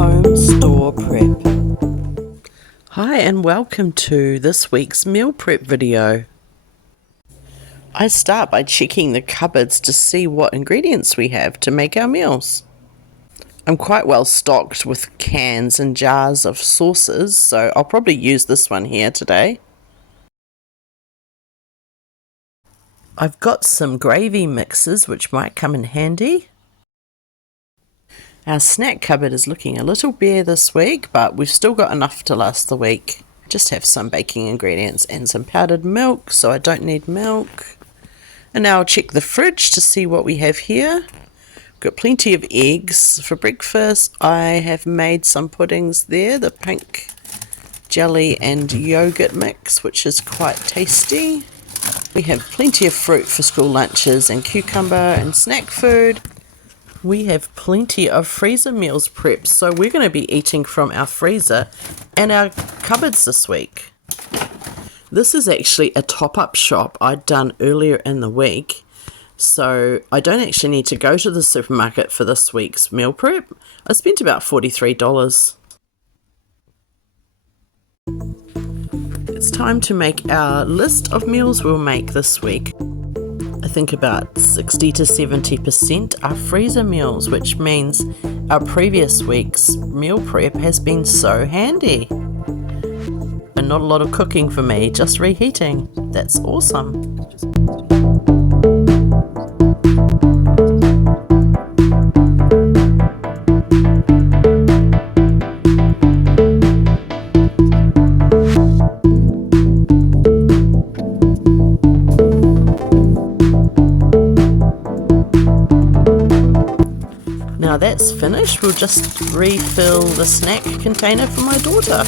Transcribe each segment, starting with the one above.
Home Store Prep. Hi and welcome to this week's meal prep video. I start by checking the cupboards to see what ingredients we have to make our meals. I'm quite well stocked with cans and jars of sauces, so I'll probably use this one here today. I've got some gravy mixes which might come in handy. Our snack cupboard is looking a little bare this week, but we've still got enough to last the week. Just have some baking ingredients and some powdered milk, so I don't need milk. And now I'll check the fridge to see what we have here. We've got plenty of eggs for breakfast. I have made some puddings there, the pink jelly and yogurt mix, which is quite tasty. We have plenty of fruit for school lunches and cucumber and snack food. We have plenty of freezer meals prepped, so we're going to be eating from our freezer and our cupboards this week. This is actually a top-up shop I'd done earlier in the week, so I don't actually need to go to the supermarket for this week's meal prep. I spent about $43. It's time to make our list of meals we'll make this week. I think about 60 to 70% are freezer meals, which means our previous week's meal prep has been so handy. And not a lot of cooking for me, just reheating. That's awesome. Now that's finished, we'll just refill the snack container for my daughter.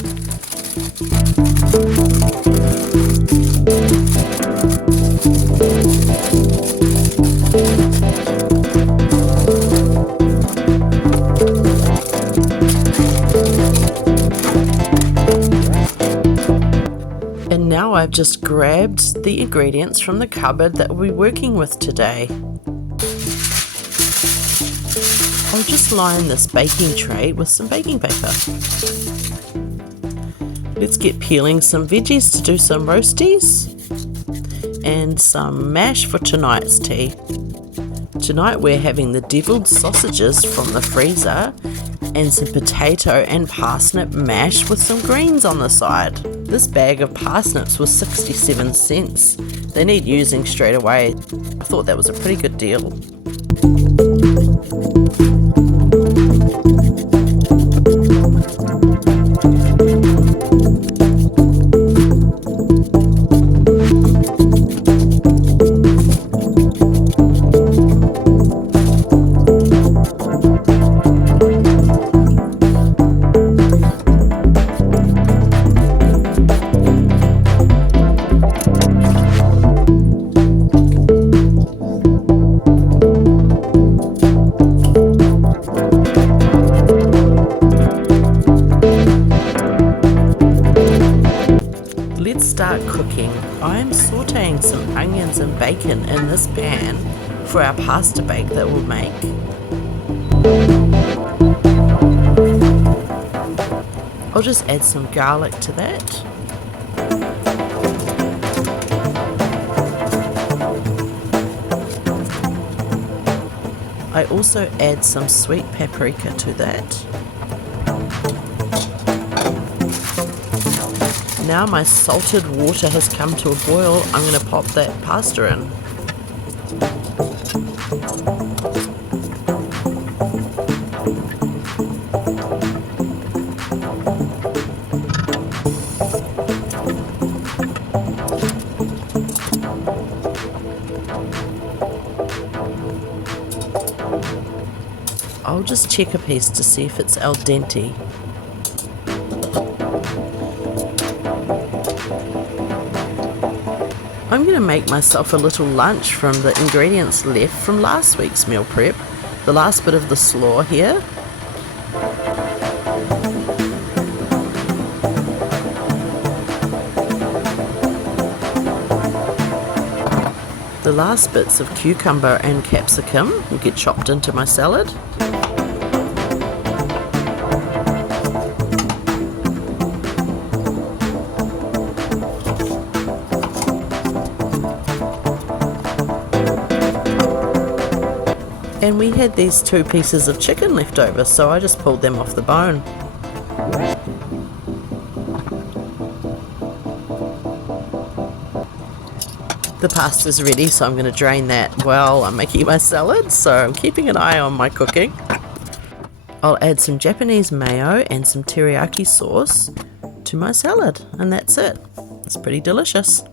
And now I've just grabbed the ingredients from the cupboard that we'll be working with today. I'll just line this baking tray with some baking paper. Let's get peeling some veggies to do some roasties and some mash for tonight's tea. Tonight we're having the deviled sausages from the freezer and some potato and parsnip mash with some greens on the side. This bag of parsnips was 67 cents. They need using straight away. I thought that was a pretty good deal. Start cooking. I'm sauteing some onions and bacon in this pan for our pasta bake that we'll make. I'll just add some garlic to that. I also add some sweet paprika to that. Now my salted water has come to a boil, I'm going to pop that pasta in. I'll just check a piece to see if it's al dente. I'm going to make myself a little lunch from the ingredients left from last week's meal prep, the last bit of the slaw here. The last bits of cucumber and capsicum will get chopped into my salad. And we had these 2 pieces of chicken left over, so I just pulled them off the bone. The pasta's ready, so I'm going to drain that while I'm making my salad, so I'm keeping an eye on my cooking. I'll add some Japanese mayo and some teriyaki sauce to my salad, and that's it. It's pretty delicious.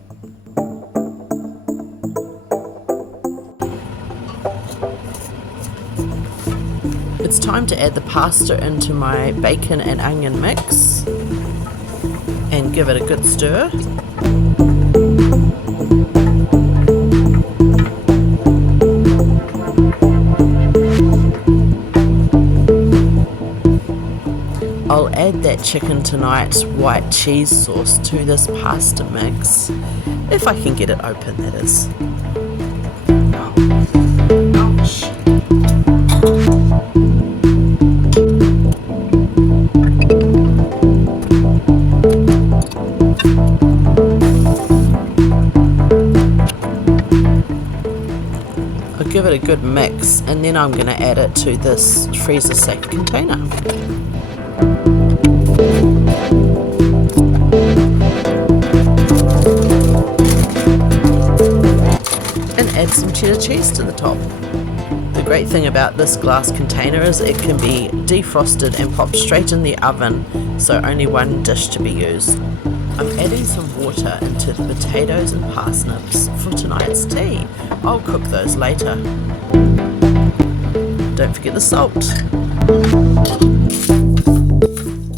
It's time to add the pasta into my bacon and onion mix and give it a good stir. I'll add that chicken tonight's white cheese sauce to this pasta mix, if I can get it open, that is. Ouch. I'll give it a good mix, and then I'm going to add it to this freezer safe container. And add some cheddar cheese to the top. The great thing about this glass container is it can be defrosted and popped straight in the oven, so only one dish to be used. I'm adding some water into the potatoes and parsnips for tonight's tea. I'll cook those later. Don't forget the salt.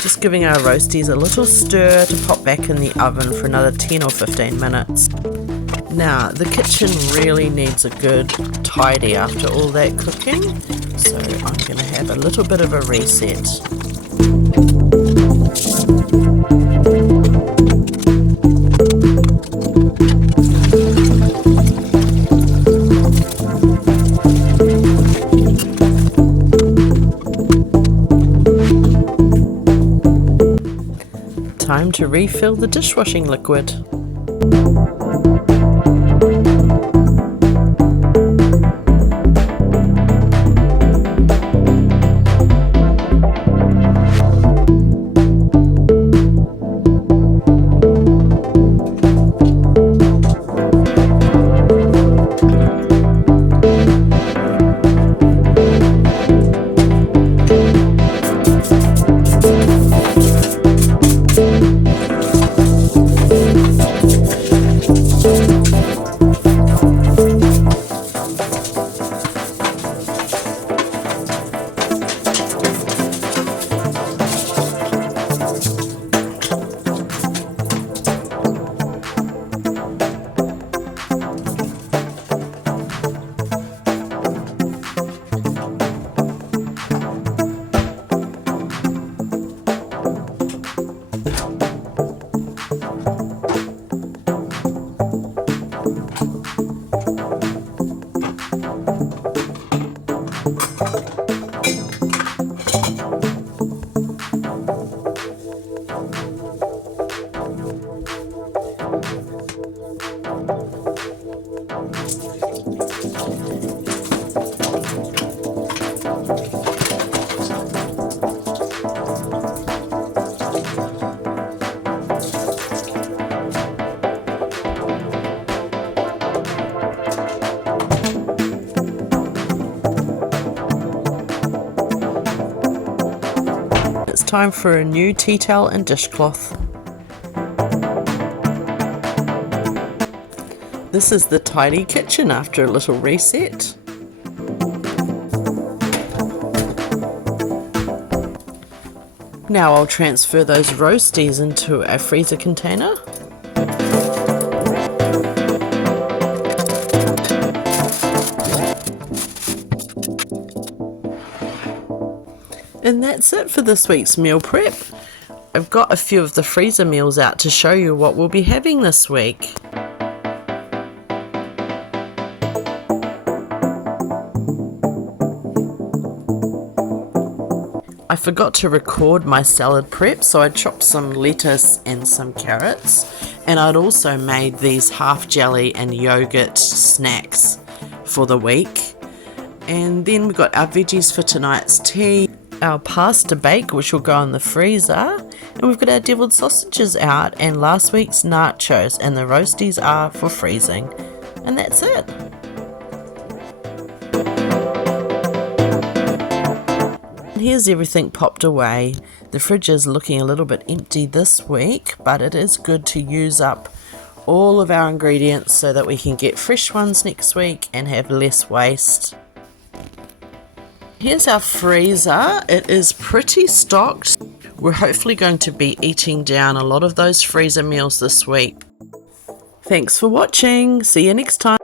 Just giving our roasties a little stir to pop back in the oven for another 10 or 15 minutes. Now, the kitchen really needs a good tidy after all that cooking, so I'm going to have a little bit of a reset. Time to refill the dishwashing liquid. It's time for a new tea towel and dishcloth. This is the tidy kitchen after a little reset. Now I'll transfer those roasties into a freezer container. And that's it for this week's meal prep. I've got a few of the freezer meals out to show you what we'll be having this week. I forgot to record my salad prep, so I chopped some lettuce and some carrots, and I'd also made these half jelly and yogurt snacks for the week. And then we've got our veggies for tonight's tea, our pasta bake, which will go in the freezer, and we've got our deviled sausages out, and last week's nachos, and the roasties are for freezing. And that's it. And here's everything popped away. The fridge is looking a little bit empty this week, but it is good to use up all of our ingredients so that we can get fresh ones next week and have less waste. Here's our freezer. It is pretty stocked. We're hopefully going to be eating down a lot of those freezer meals this week. Thanks for watching. See you next time.